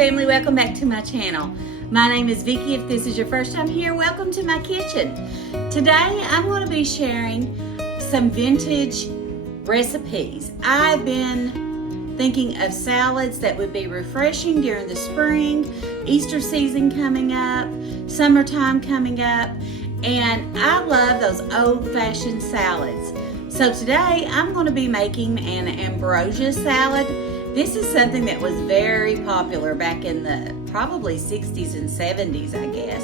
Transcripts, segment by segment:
family, welcome back to my channel. My name is Vickie. If this is your first time here, welcome to my kitchen. Today I'm going to be sharing some vintage recipes. I've been thinking of salads that would be refreshing during the spring, Easter season coming up, summertime coming up, and I love those old-fashioned salads. So today I'm going to be making an Ambrosia salad. This is something that was very popular back in the probably 60s and 70s, I guess.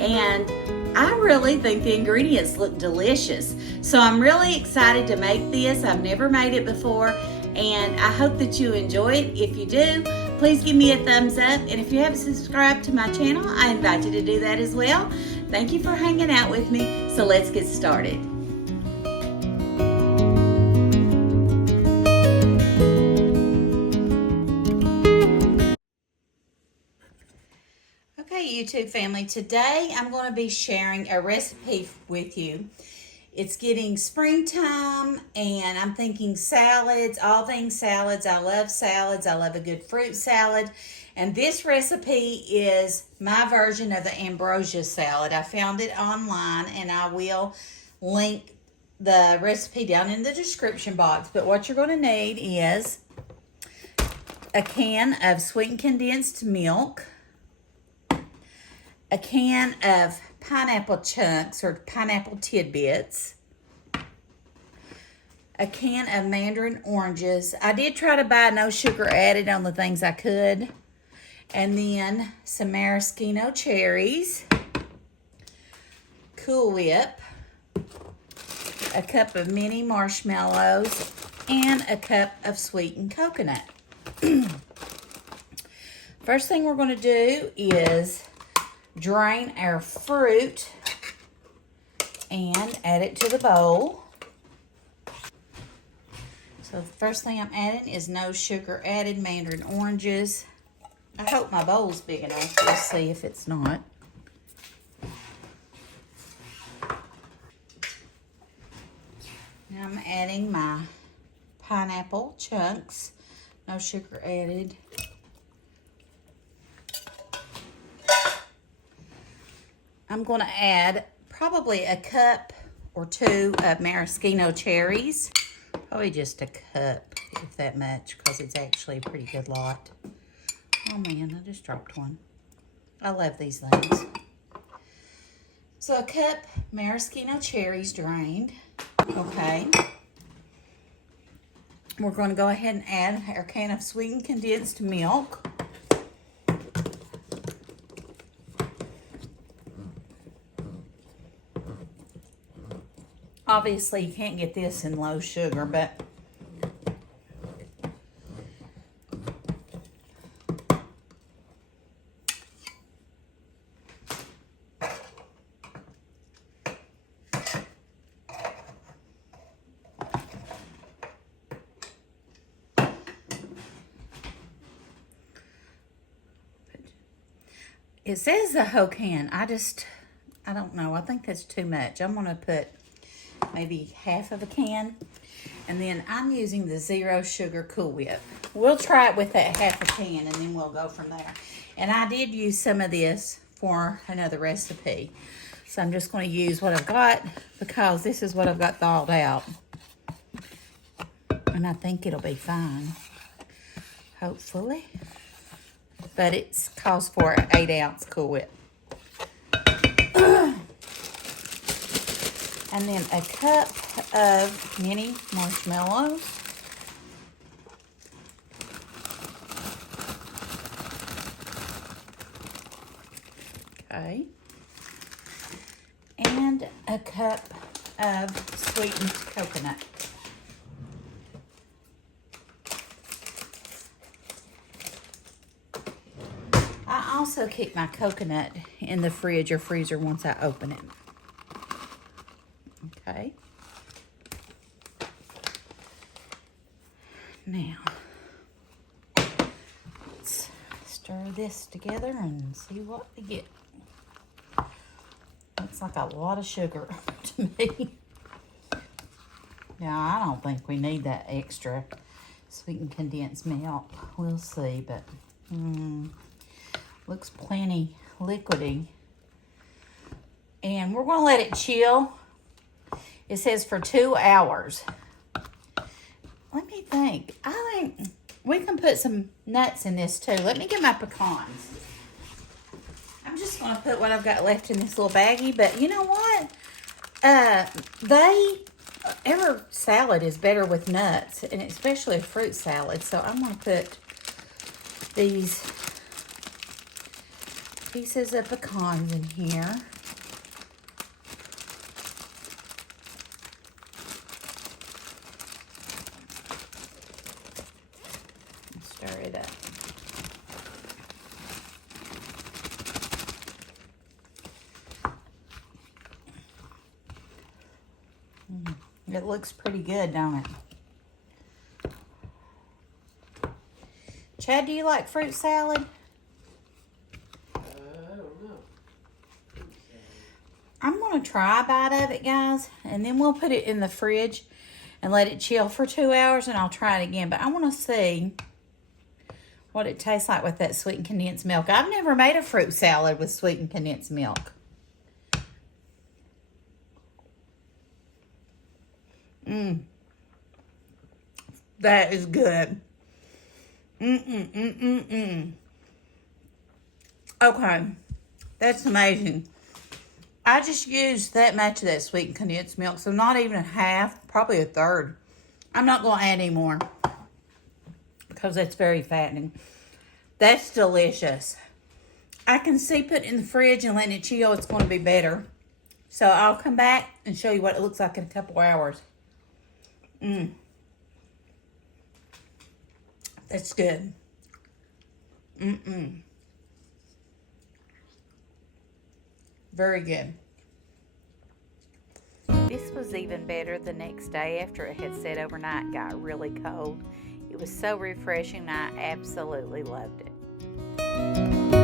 And I really think the ingredients look delicious. So I'm really excited to make this. I've never made it before, and I hope that you enjoy it. If you do, please give me a thumbs up. And if you haven't subscribed to my channel, I invite you to do that as well. Thank you for hanging out with me. So let's get started. Okay, YouTube family, today I'm going to be sharing a recipe with you. It's getting springtime and I'm thinking salads, all things salads. I love salads. I love a good fruit salad. And this recipe is my version of the Ambrosia salad. I found it online and I will link the recipe down in the description box. But what you're going to need is a can of sweetened condensed milk, a can of pineapple chunks or pineapple tidbits, a can of mandarin oranges. I did try to buy no sugar added on the things I could. And then some maraschino cherries, Cool Whip, a cup of mini marshmallows, and a cup of sweetened coconut. First thing we're going to do is drain our fruit and add it to the bowl. So the first thing I'm adding is no sugar added mandarin oranges. I hope my bowl's big enough. We'll see if it's not. Now I'm adding my pineapple chunks, no sugar added. I'm going to add probably a cup or two of maraschino cherries. Probably just a cup, if that much, because it's actually a pretty good lot. Oh man, I just dropped one. I love these things. So a cup maraschino cherries drained. Okay. We're going to go ahead and add our can of sweetened condensed milk. Obviously, you can't get this in low sugar, but it says the whole can. I don't know. I think that's too much. I'm going to put maybe half of a can. And then I'm using the zero sugar Cool Whip. We'll try it with that half a can and then we'll go from there. And I did use some of this for another recipe. So I'm just going to use what I've got because this is what I've got thawed out. And I think it'll be fine. Hopefully. But it calls for an 8-ounce Cool Whip. And then a cup of mini marshmallows. Okay. And a cup of sweetened coconut. I also keep my coconut in the fridge or freezer once I open it. Okay. Now, let's stir this together and see what we get. Looks like a lot of sugar to me. Now, I don't think we need that extra sweetened condensed milk. We'll see, but Looks plenty liquidy. And we're going to let it chill. It says for 2 hours. Let me think. I think we can put some nuts in this too. Let me get my pecans. I'm just going to put what I've got left in this little baggie. But you know what? Every salad is better with nuts, and especially a fruit salad. So I'm going to put these pieces of pecans in here. Stir it up. It looks pretty good, don't it? Chad, do you like fruit salad? I don't know. I'm going to try a bite of it, guys, and then we'll put it in the fridge and let it chill for 2 hours, and I'll try it again. But I want to see what it tastes like with that sweetened condensed milk. I've never made a fruit salad with sweetened condensed milk. That is good. Okay, that's amazing. I just used that much of that sweetened condensed milk, so not even a half, probably a third. I'm not going to add any more because that's very fattening. That's delicious. I can see putting it in the fridge and letting it chill, it's going to be better. So I'll come back and show you what it looks like in a couple hours. That's good. Very good. This was even better the next day after it had set overnight and got really cold. It was so refreshing. I absolutely loved it.